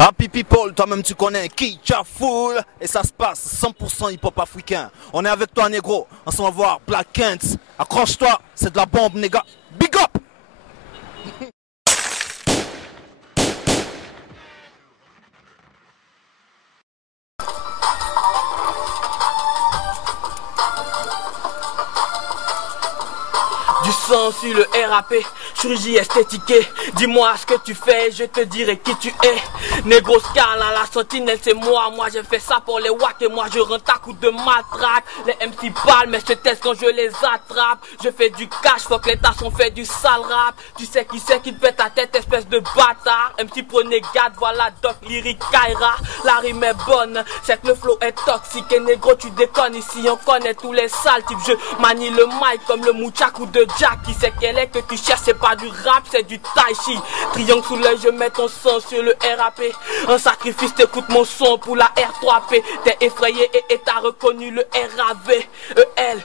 Happy people, toi-même tu connais qui Full et ça se passe 100% hip-hop africain. On est avec toi négro, on s'en va voir Black Kent. Accroche-toi, c'est de la bombe néga. Big up! Du sang sur le RAP, chirurgie esthétiquée. Dis-moi ce que tu fais, je te dirai qui tu es. Négro Scala, la sentinelle c'est moi. Moi j'ai fait ça pour les wack et moi je rentre à coups de matraque. Les MC parlent mais je teste quand je les attrape. Je fais du cash, faut que les tassons fait du sale rap. Tu sais qui c'est qui te fait ta tête, espèce de bâtard. MC prenez garde, voilà Doc Lyric Kaira. La rime est bonne, c'est que le flow est toxique. Et négro tu déconnes, ici on connaît tous les sales types. Je manie le mic comme le mouchakou de Jack. Qui sait qu'elle est que tu cherches, c'est pas du rap, c'est du tai chi. Triangle sous l'œil, je mets ton sang sur le RAP. Un sacrifice, t'écoutes mon son pour la R3P. T'es effrayé et t'as reconnu le RAV. EL.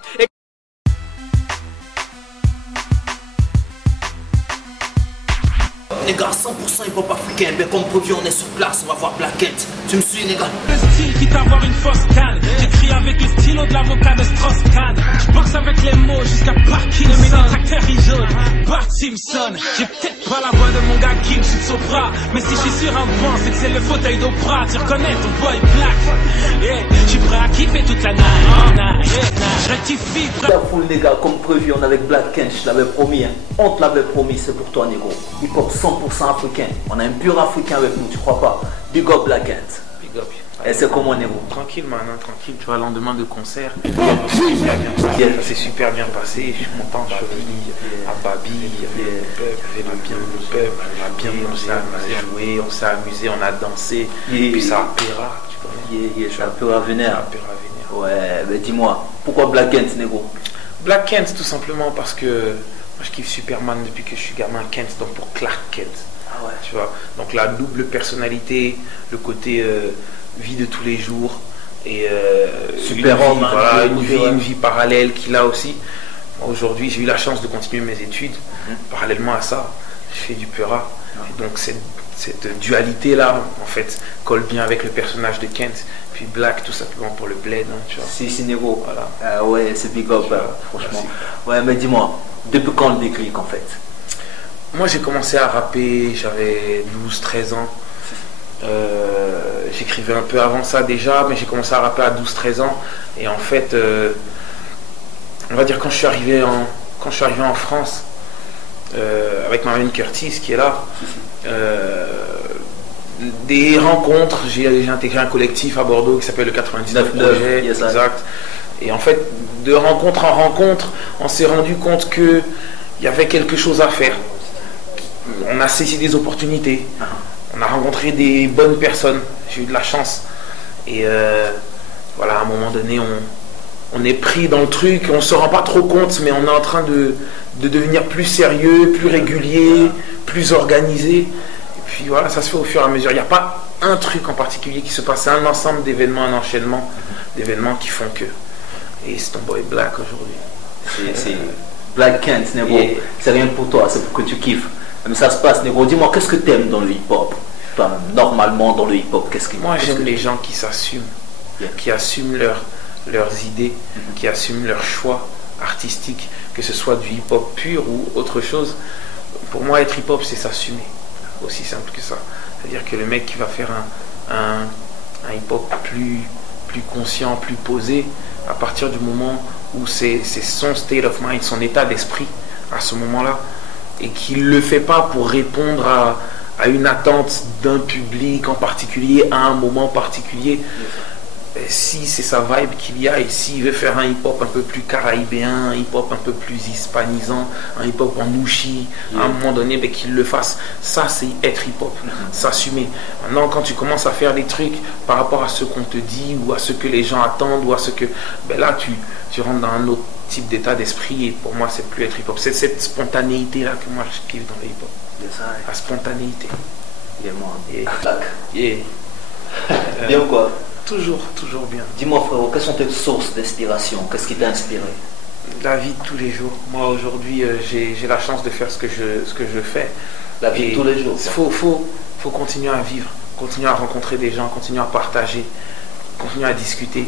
Les gars, 100% hip-hop africain, ben comme prévu on est sur place, on va voir Black Kent. Tu me suis les gars? Le style quitte à avoir une fausse canne. J'écris avec le stylo de l'avocat de Strauss-Kahn. Je boxe avec les mots jusqu'à Parkinson. Mes tracteurs ils jaune, Bart Simpson. J'ai peut-être pas la voix de mon gars Kim Sopra, mais si je suis sur un banc, c'est que c'est le fauteuil d'Oprah. Tu reconnais ton boy Black. Yeah, je suis prêt à kiffer toute la night. Je rectifie. La foule les gars, comme prévu on est avec Black Kent, je l'avais promis, hein. On te l'avait promis, c'est pour toi négro. Hip-hop 100% africain, on a un pur africain avec nous, tu crois pas? Big up Black Kent. Big up. Et c'est comment négro? Tranquille man, hein, tranquille, tu vois, lendemain de concert, ça s'est super bien passé, je suis content, je suis à Babi, il y avait le peuple, on a bien joué, on s'est amusé, on a dansé, et puis ça appellera, tu connais. Ça appellera venir. Ouais, mais dis-moi, pourquoi Black Kent négro? Black Kent tout simplement parce que moi je kiffe Superman depuis que je suis gamin, Kent, donc pour Clark Kent. Ah ouais. Tu vois, donc la double personnalité, le côté vie de tous les jours et super-homme, voilà, une vie parallèle qu'il a aussi. Aujourd'hui j'ai eu la chance de continuer mes études. Parallèlement à ça je fais du peura, et donc cette dualité là en fait colle bien avec le personnage de Kent, puis Black tout simplement pour le bled, hein, tu vois. Si négro, voilà. Ouais, c'est big up, franchement. Merci. Ouais, mais dis-moi, depuis quand le déclic en fait? Moi j'ai commencé à rapper, j'avais 12-13 ans. J'écrivais un peu avant ça déjà, mais j'ai commencé à rapper à 12-13 ans. Et en fait, on va dire quand je suis arrivé en France, avec Marvin Curtis qui est là, des rencontres, j'ai intégré un collectif à Bordeaux qui s'appelle le 99 Projet, exact. Et en fait, de rencontre en rencontre, on s'est rendu compte qu'il y avait quelque chose à faire. On a saisi des opportunités. On a rencontré des bonnes personnes, j'ai eu de la chance. Et voilà, à un moment donné, on est pris dans le truc, on ne se rend pas trop compte, mais on est en train de devenir plus sérieux, plus régulier, plus organisé. Et puis voilà, ça se fait au fur et à mesure. Il n'y a pas un truc en particulier qui se passe, c'est un ensemble d'événements, un enchaînement d'événements qui font que. Et c'est ton boy Black aujourd'hui. C'est Black Kent, négro. Yeah. C'est rien pour toi, c'est pour que tu kiffes. Mais ça se passe, négro. Dis-moi, qu'est-ce que t'aimes dans le hip-hop? Normalement, dans le hip-hop, qu'est-ce que... Moi, j'aime les gens qui s'assument, qui assument leurs idées, qui assument leurs choix artistiques, que ce soit du hip-hop pur ou autre chose. Pour moi, être hip-hop, c'est s'assumer. Aussi simple que ça. C'est-à-dire que le mec qui va faire un hip-hop plus conscient, plus posé, à partir du moment où c'est son state of mind, son état d'esprit à ce moment-là, et qu'il ne le fait pas pour répondre à une attente d'un public en particulier, à un moment particulier. Si c'est sa vibe qu'il y a, et s'il veut faire un hip-hop un peu plus caraïbéen, un hip-hop un peu plus hispanisant, un hip-hop en ouchi, à un moment donné, qu'il le fasse. Ça, c'est être hip-hop, s'assumer. Maintenant, quand tu commences à faire des trucs par rapport à ce qu'on te dit, ou à ce que les gens attendent, ou à ce que... là, tu rentres dans un autre type d'état d'esprit, et pour moi, c'est plus être hip-hop. C'est cette spontanéité-là que moi, je kiffe dans le hip-hop. La spontanéité. Bien ou quoi? Toujours bien. Dis-moi frérot, quelles sont tes sources d'inspiration? Qu'est-ce qui t'a inspiré? La vie de tous les jours. Moi aujourd'hui, j'ai la chance de faire ce que je fais. La vie de tous les jours. Faut continuer à vivre. continuer à rencontrer des gens, continuer à partager, continuer à discuter.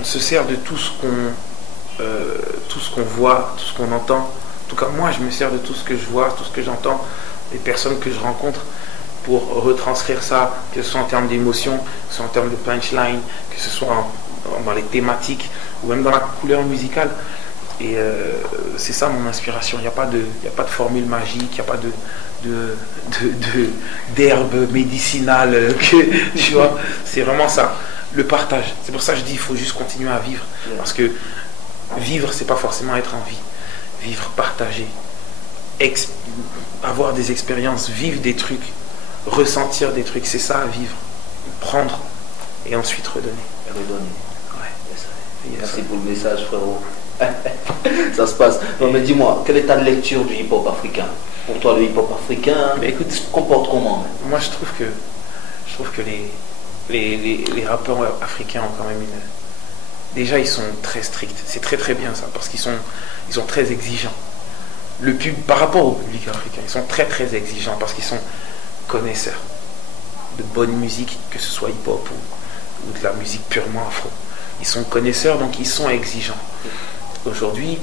On se sert de tout ce qu'on voit, tout ce qu'on entend. En tout cas, moi, je me sers de tout ce que je vois, tout ce que j'entends, les personnes que je rencontre, pour retranscrire ça, que ce soit en termes d'émotion, que ce soit en termes de punchline, que ce soit dans les thématiques, ou même dans la couleur musicale. Et c'est ça mon inspiration. Il n'y a pas de formule magique, il n'y a pas d'herbe médicinale, tu vois. C'est vraiment ça, le partage. C'est pour ça que je dis, il faut juste continuer à vivre. Parce que vivre, c'est pas forcément être en vie. Vivre, partager, avoir des expériences, vivre des trucs, ressentir des trucs, c'est ça, vivre. Prendre et ensuite redonner. Redonner. Ouais. Merci pour le message, frérot. Ça se passe. Non, mais dis-moi, quelle est ta lecture du hip-hop africain? Pour toi, le hip-hop africain se comporte comment? Moi, je trouve que les rappeurs africains ont quand même une... Déjà, ils sont très stricts. C'est très très bien ça, parce qu'ils sont très exigeants. Par rapport au public africain, ils sont très très exigeants, parce qu'ils sont connaisseurs de bonne musique, que ce soit hip-hop ou de la musique purement afro. Ils sont connaisseurs, donc ils sont exigeants. Aujourd'hui,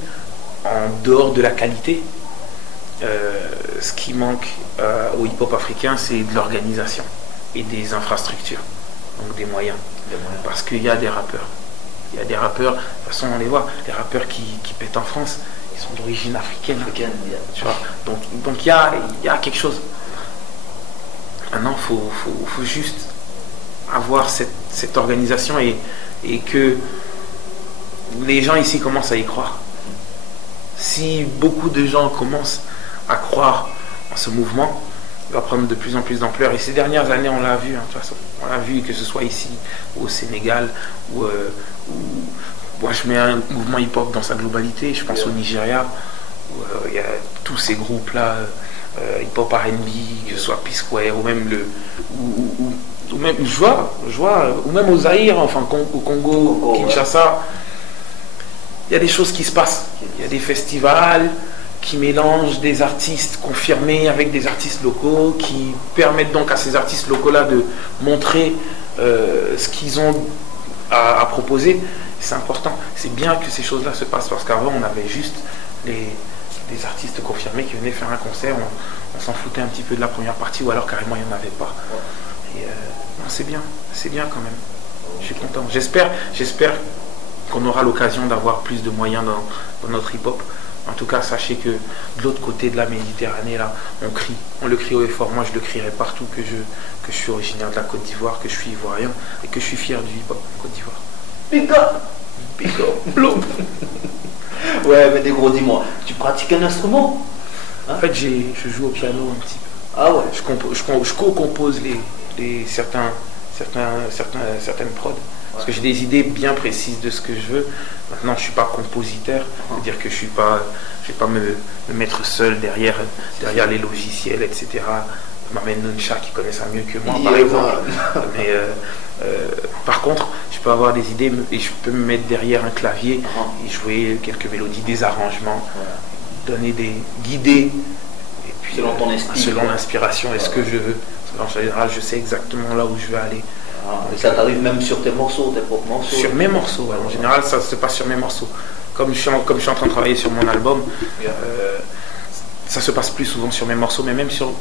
en dehors de la qualité, ce qui manque au hip-hop africain, c'est de l'organisation et des infrastructures, donc des moyens. Parce qu'il y a des rappeurs. Il y a des rappeurs, de toute façon on les voit, les rappeurs qui pètent en France, ils sont d'origine africaine. Tu vois. Donc il y a quelque chose. Maintenant, il faut juste avoir cette organisation et que les gens ici commencent à y croire. Si beaucoup de gens commencent à croire en ce mouvement, il va prendre de plus en plus d'ampleur. Et ces dernières années, on l'a vu, de toute façon. On l'a vu, que ce soit ici, ou au Sénégal, ou moi je mets un mouvement hip-hop dans sa globalité. Je pense au Nigeria, où il y a tous ces groupes-là, hip-hop R&B, que ce soit P-Square, ou même ou même Joie, ou même au Zaïre, enfin au Congo, Kinshasa. Il y a des choses qui se passent. Il y a des festivals qui mélangent des artistes confirmés avec des artistes locaux, qui permettent donc à ces artistes locaux-là de montrer ce qu'ils ont à proposer. C'est important. C'est bien que ces choses-là se passent, parce qu'avant, on avait juste des artistes confirmés qui venaient faire un concert, on s'en foutait un petit peu de la première partie, ou alors carrément, il n'y en avait pas. Et non, c'est bien quand même. Je suis content. J'espère qu'on aura l'occasion d'avoir plus de moyens dans notre hip-hop. En tout cas, sachez que de l'autre côté de la Méditerranée, là, on le crie haut et fort. Moi, je le crierai partout que je suis originaire de la Côte d'Ivoire, que je suis ivoirien et que je suis fier du hip-hop en Côte d'Ivoire. Big up. Ouais, mais des gros, dis-moi, tu pratiques un instrument? En fait, je joue au piano un petit peu. Ah ouais. Je co-compose certaines prods. Parce que j'ai des idées bien précises de ce que je veux. Maintenant, je ne suis pas compositeur. C'est-à-dire que je ne vais pas me mettre seul derrière les logiciels, etc. Je m'amène Nuncha qui connaît ça mieux que moi, par exemple. Mais par contre, je peux avoir des idées et je peux me mettre derrière un clavier et jouer quelques mélodies, des arrangements, guider. Et puis, selon l'inspiration et ce que je veux. En général, je sais exactement là où je vais aller. Et ça t'arrive même sur tes morceaux, tes propres morceaux? Sur mes morceaux, ouais. En général, ça se passe sur mes morceaux. Comme je suis en train de travailler sur mon album, ça se passe plus souvent sur mes morceaux, mais même sur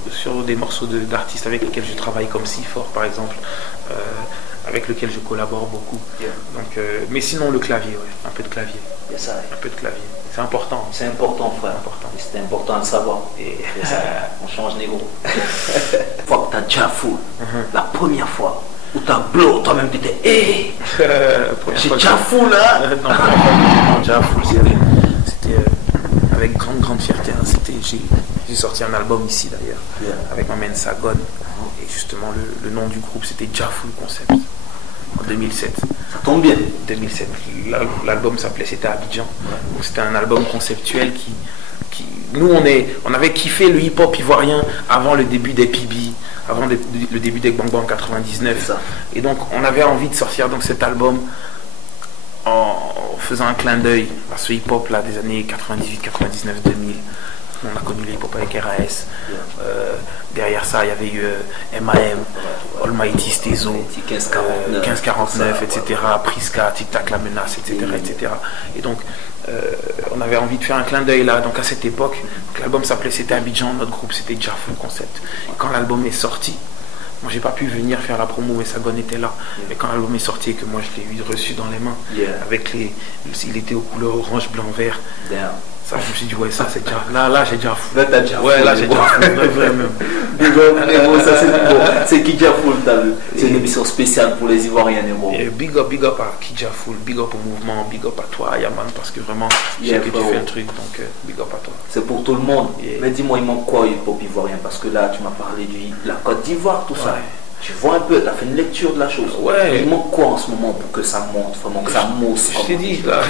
des morceaux d'artistes avec lesquels je travaille, comme C4 par exemple, avec lequel je collabore beaucoup. Donc, mais sinon, le clavier, ouais. Un peu de clavier. Un peu de clavier. C'est important. C'est important, frère. C'est important de savoir. On change négro. Fois que t'as déjà fou, la première fois où t'as blow, toi-même t'étais j'ai déjà fou là. Non, déjà fou, c'était avec grande fierté. J'ai sorti un album ici d'ailleurs, avec ma main Sagon. Et justement, le nom du groupe c'était Jaful Concept. En 2007. Ça tombe bien. 2007. L'album s'appelait, c'était Abidjan. Donc c'était un album conceptuel qui nous on avait kiffé le hip-hop ivoirien avant le début des PB, avant le début des Bang Bang 99. Et donc on avait envie de sortir donc cet album en faisant un clin d'œil à ce hip-hop là des années 98, 99, 2000. On a connu les hip-hop avec RAS. Derrière ça, il y avait eu MAM, Almighty Stezo, 1549, etc. Priska, Tic Tac La Menace, etc. etc. Et donc, on avait envie de faire un clin d'œil là. Donc à cette époque, l'album s'appelait C'était Abidjan, notre groupe c'était Jafou Concept. Et quand l'album est sorti, moi j'ai pas pu venir faire la promo, mais Sagon était là. Et quand l'album est sorti et que moi je l'ai reçu dans les mains, avec il était aux couleurs orange, blanc, vert. Ça, je me suis dit, ouais, ça c'est déjà. Là j'ai déjà fou. Ouais, là j'ai déjà fou. Vraiment. Ça c'est bon. C'est Kidja Fool, t'as vu. C'est une émission spéciale pour les Ivoiriens, Négro. Big up à Kidja Fool, big up au mouvement, big up à toi, Yaman, parce que vraiment, je sais que tu fais un truc, donc big up à toi. C'est pour tout le monde. Mais dis-moi, il manque quoi au hip-hop ivoirien? Parce que là, tu m'as parlé de la Côte d'Ivoire, tout ça. Tu vois un peu, tu as fait une lecture de la chose. Ouais. Il manque quoi en ce moment pour que ça monte, vraiment, que ça mousse? Je t'ai dit, là,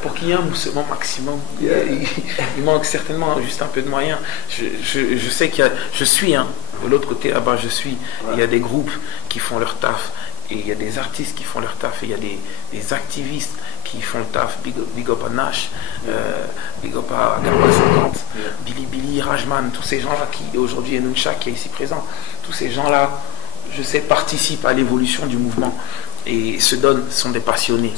pour qu'il y ait un moussement maximum, il manque certainement juste un peu de moyens. Je sais qu'il y a, je suis, hein, de l'autre côté là-bas, je suis. Il y a des groupes qui font leur taf, et il y a des artistes qui font leur taf, et il y a des activistes qui font le taf. Big up à Nash, big up à Garba 50, Billy, Rajman, tous ces gens-là qui, aujourd'hui, et Nunchak qui est ici présent, tous ces gens-là, je sais, participent à l'évolution du mouvement et sont des passionnés.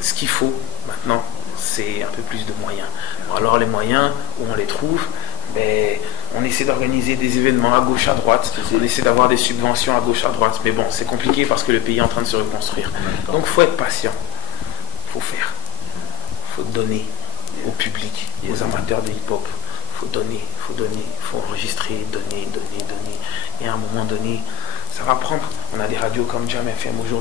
Ce qu'il faut maintenant, c'est un peu plus de moyens. Alors les moyens, où on les trouve, on essaie d'organiser des événements à gauche, à droite, on essaie d'avoir des subventions à gauche, à droite, mais bon, c'est compliqué parce que le pays est en train de se reconstruire. Donc il faut être patient, il faut faire, il faut donner au public, aux amateurs de hip-hop. Il faut donner, il faut enregistrer, donner. Et à un moment donné, ça va prendre. On a des radios comme Jam FM aujourd'hui.